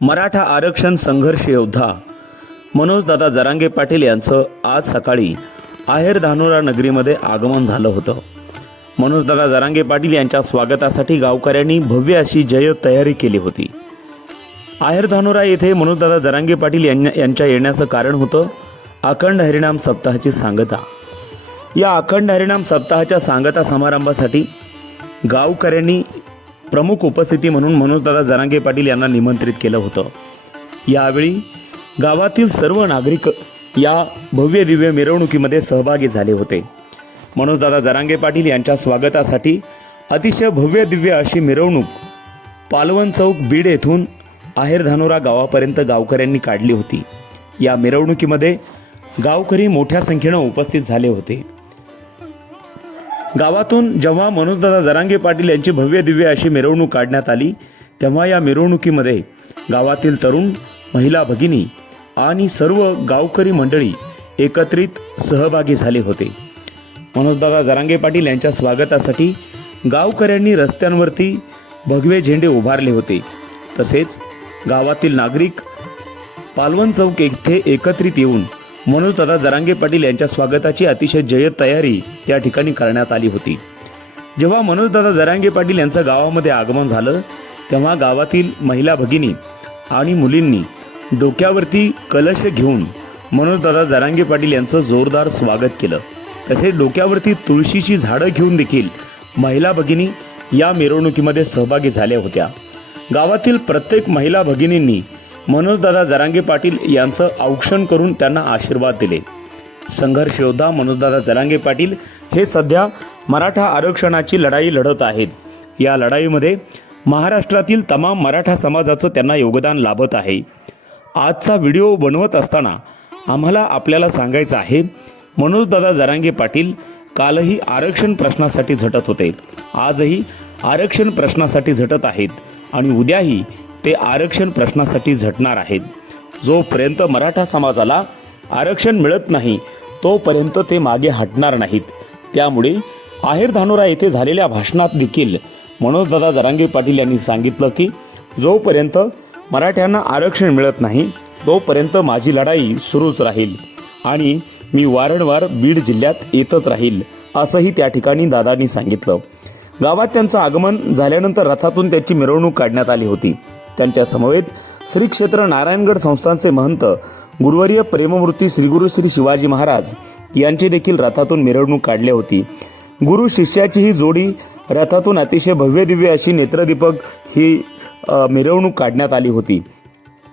मराठा आरक्षण संघर्ष योद्धा मनोजदादा जरांगे पाटील यांचं आज सकाळी आहेर धानोरा नगरीमध्ये आगमन झालं होतं. मनोजदादा जरांगे पाटील यांच्या स्वागतासाठी गावकऱ्यांनी भव्य अशी जय तयारी केली होती. आहेर धानोरा येथे मनोजदादा जरांगे पाटील यांना यांच्या येण्याचं कारण होतं. अखंड हरिणाम सप्ताहाची सांगता. या अखंड हरिणाम सप्ताहाच्या सांगता समारंभासाठी गावकऱ्यांनी प्रमुख उपस्थिती म्हणून मनोजदादा जरांगे पाटील यांना निमंत्रित केलं होतं. यावेळी गावातील सर्व नागरिक या भव्य दिव्य मिरवणुकीमध्ये सहभागी झाले होते. मनोजदादा जरांगे पाटील यांच्या स्वागतासाठी अतिशय भव्य दिव्य अशी मिरवणूक पालवन चौक बीड येथून आहेर धानोरा गावापर्यंत गावकऱ्यांनी काढली होती. या मिरवणुकीमध्ये गावकरी मोठ्या संख्येनं उपस्थित झाले होते. गावातून जेव्हा मनोजदादा जरांगे पाटील यांची भव्य दिव्य अशी मिरवणूक काढण्यात आली तेव्हा या मिरवणुकीमध्ये गावातील तरुण महिला भगिनी आणि सर्व गावकरी मंडळी एकत्रित सहभागी झाले होते. मनोजदादा जरांगे पाटील यांच्या स्वागतासाठी गावकऱ्यांनी रस्त्यांवरती भगवे झेंडे उभारले होते. तसेच गावातील नागरिक पालवन चौक येथे एकत्रित येऊन मनोजदादा जरांगे पाटील यांच्या स्वागताची अतिशय जय्यत तयारी या ठिकाणी करण्यात आली होती. जेव्हा मनोजदादा जरांगे पाटील यांचं गावामध्ये आगमन झालं तेव्हा गावातील महिला भगिनी आणि मुलींनी डोक्यावरती कलश घेऊन मनोजदादा जरांगे पाटील यांचं जोरदार स्वागत केलं. तसेच डोक्यावरती तुळशीची झाडं घेऊन देखील महिला भगिनी या मिरवणुकीमध्ये सहभागी झाल्या होत्या. गावातील प्रत्येक महिला भगिनींनी मनोजदादा जरांगे पाटील यांचं औक्षण करून त्यांना आशीर्वाद दिले. संघर्ष योद्धा मनोजदादा जरांगे पाटील हे सध्या मराठा आरक्षणाची लढाई लढत आहेत. या लढाईमध्ये महाराष्ट्रातील तमाम मराठा समाजाचं त्यांना योगदान लाभत आहे. आजचा व्हिडिओ बनवत असताना आम्हाला आपल्याला सांगायचं आहे मनोजदादा जरांगे पाटील कालही आरक्षण प्रश्नासाठी झटत होते. आजही आरक्षण प्रश्नासाठी झटत आहेत आणि उद्याही ते आरक्षण प्रश्नासाठी झटणार आहेत. जोपर्यंत मराठा समाजाला आरक्षण मिळत नाही तोपर्यंत ते मागे हटणार नाहीत. त्यामुळे आहेर धानोरा येथे झालेल्या भाषणात देखील मनोजदादा जरांगे पाटील यांनी सांगितलं की जोपर्यंत मराठ्यांना आरक्षण मिळत नाही तोपर्यंत माझी लढाई सुरूच राहील आणि मी वारंवार बीड जिल्ह्यात येतच राहील असंही त्या ठिकाणी दादांनी सांगितलं. गावात त्यांचं आगमन झाल्यानंतर रथातून त्याची मिरवणूक काढण्यात आली होती. त्यांच्या समवेत श्री क्षेत्र नारायणगड संस्थानचे महंत गुरुवर्य प्रेममूर्ती श्रीगुरु श्री शिवाजी महाराज यांची देखील रथातून मिरवणूक काढली होती. गुरु शिष्याची ही जोडी रथातून अतिशय भव्य दिव्य अशी नेत्रदीपक ही मिरवणूक काढण्यात आली होती.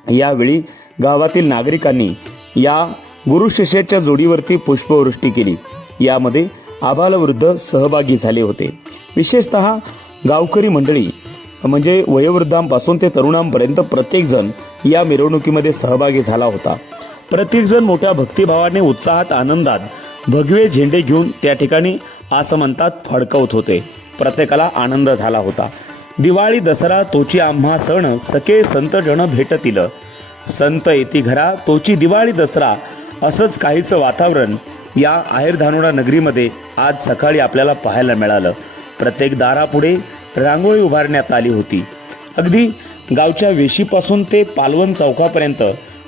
यावेळी गावातील नागरिकांनी या गुरु शिष्याच्या जोडीवरती पुष्पवृष्टी केली. यामध्ये आबालवृद्ध सहभागी झाले होते. विशेषत गावकरी मंडळी म्हणजे वयोवृद्धांपासून ते तरुणांपर्यंत प्रत्येकजण या मिरवणुकीमध्ये सहभागी झाला होता. प्रत्येकजण मोठ्या भक्तिभावाने उत्साहात आनंदात भगवे झेंडे घेऊन त्या ठिकाणी आसमंतात फडकवत होते. प्रत्येकाला आनंद झाला होता. दिवाळी दसरा तोची आम्हा सण सके संत जण भेटतील. संत येती घरा तोची दिवाळी दसरा असंच काहीचं वातावरण या आहेर धानोडा नगरीमध्ये आज सकाळी आपल्याला पाहायला मिळालं. प्रत्येक दारापुढे रांगोळी उभारण्यात आली होती. अगदी गावच्या वेशीपासून ते पालवण चौकापर्यंत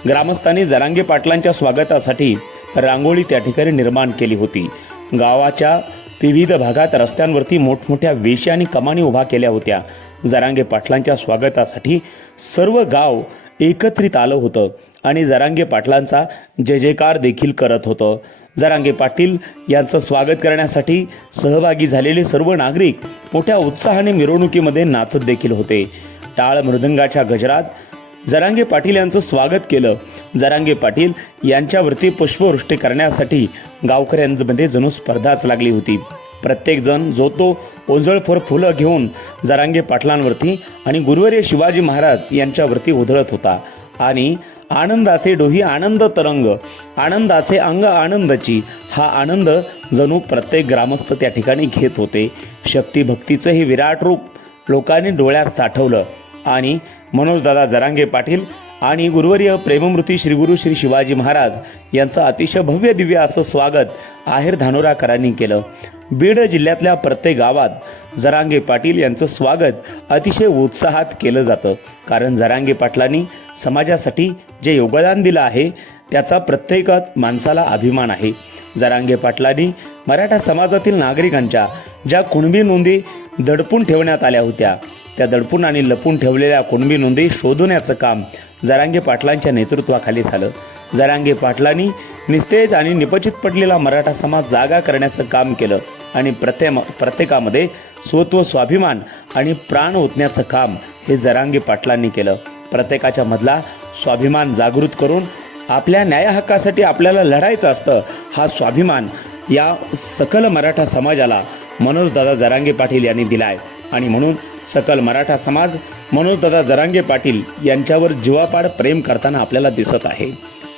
ग्रामस्थांनी जरांगे पाटलांच्या स्वागतासाठी रांगोळी त्या ठिकाणी निर्माण केली होती. गावाच्या विविध भागात रस्त्यांवरती मोठमोठ्या वेशी आणि कमानी उभा केल्या होत्या. जरांगे पाटलांच्या स्वागतासाठी सर्व गाव एकत्रित आलं होतं. आणि जरांगे पाटलांचा जय जयकार देखील करत होतं. जरांगे पाटील यांचं स्वागत करण्यासाठी सहभागी झालेले सर्व नागरिक मोठ्या उत्साहाने मिरवणुकीमध्ये नाचत देखील होते. टाळ मृदंगाच्या गजरात जरांगे पाटील यांचं स्वागत केलं. जरांगे पाटील यांच्यावरती पुष्पवृष्टी करण्यासाठी गावकऱ्यांमध्ये जणू स्पर्धाच लागली होती. प्रत्येकजण जो तो ओंजळफोर फुलं घेऊन जरांगे पाटलांवरती आणि गुरुवर्य शिवाजी महाराज यांच्यावरती उधळत होता. आणि आनंदाचे डोही आनंद तरंग. आनंदाचे अंग आनंदची. हा आनंद जणू प्रत्येक ग्रामस्थ त्या ठिकाणी घेत होते. शक्तीभक्तीचं हे विराट रूप लोकांनी डोळ्यात साठवलं. आणि मनोजदादा जरांगे पाटील आणि गुरुवर्य प्रेममृती श्री गुरु श्री शिवाजी महाराज यांचं अतिशय भव्य दिव्य असं स्वागत आहेर धानोराकरांनी केलं. बीड जिल्ह्यातल्या प्रत्येक गावात जरांगे पाटील यांचं स्वागत अतिशय उत्साहात केलं जातं. कारण जरांगे पाटलांनी समाजासाठी जे योगदान दिलं आहे त्याचा प्रत्येकात माणसाला अभिमान आहे. जरांगे पाटलांनी मराठा समाजातील नागरिकांच्या ज्या कुणबी नोंदी दडपून ठेवण्यात आल्या होत्या त्या दडपून आणि लपून ठेवलेल्या कुणबी नोंदी शोधण्याचं काम जरांगे पाटलांच्या नेतृत्वाखाली झालं. जरांगे पाटलांनी निस्तेज आणि निपचित पडलेला मराठा समाज जागा करण्याचं काम केलं. आणि प्रत्येम प्रत्येकामध्ये स्वत्व स्वाभिमान आणि प्राण ओतण्याचं काम हे जरांगे पाटलांनी केलं. प्रत्येकाच्या मधला स्वाभिमान जागृत करून आपल्या न्याय हक्कासाठी आपल्याला लढायचं असतं हा स्वाभिमान या सकल मराठा समाजाला मनोजदादा जरांगे पाटील यांनी दिला आहे आणि म्हणून सकल मराठा समाज मनोजदादा जरांगे पाटील यांच्यावर जीवापाड प्रेम करताना आपल्याला दिसत आहे.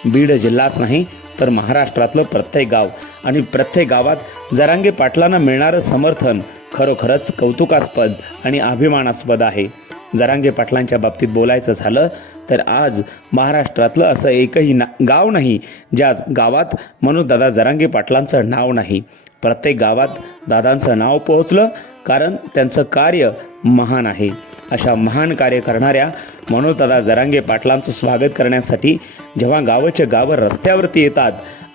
बीड जिल्हाच नाही तर महाराष्ट्रातलं प्रत्येक गाव आणि प्रत्येक गावात जरांगे पाटलांना मिळणारं समर्थन खरोखरच कौतुकास्पद आणि अभिमानास्पद आहे. जरांगे पाटलांच्या बाबतीत बोलायचं झालं तर आज महाराष्ट्रातलं असं एकही ना गाव नाही ज्या गावात मनोजदादा जरांगे पाटलांचं नाव नाही. प्रत्येक गावात दादांचं नाव पोहोचलं कारण त्यांचं कार्य महान आहे. अशा महान कार्य करणाऱ्या मनोजदादा जरांगे पाटलांचं स्वागत करण्यासाठी जेव्हा गावाच्या गावं रस्त्यावरती येतात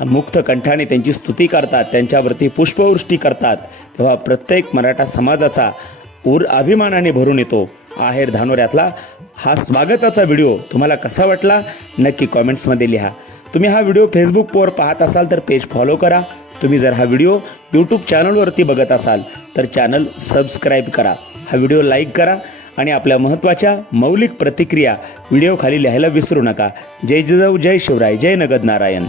मुक्त कंठाने त्यांची स्तुती करतात त्यांच्यावरती पुष्पवृष्टी करतात. तेव्हा प्रत्येक मराठा समाजाचा उर अभिमानाने भरून येतो. आहेर धानोऱ्यातला हा स्वागताचा व्हिडिओ तुम्हाला कसा वाटला? नक्की कॉमेंट्समध्ये लिहा. तुम्ही हा व्हिडिओ फेसबुकवर पाहत असाल तर पेज फॉलो करा. तुम्ही जर हा व्हिडिओ यूट्यूब चॅनलवरती बघत असाल तर चॅनल सबस्क्राईब करा. हा व्हिडिओ लाईक करा आणि आपल्या महत्त्वाच्या मौलिक प्रतिक्रिया व्हिडिओ खाली लिहायला विसरू नका. जय जिजाऊ जय शिवराय जय नगद नारायण.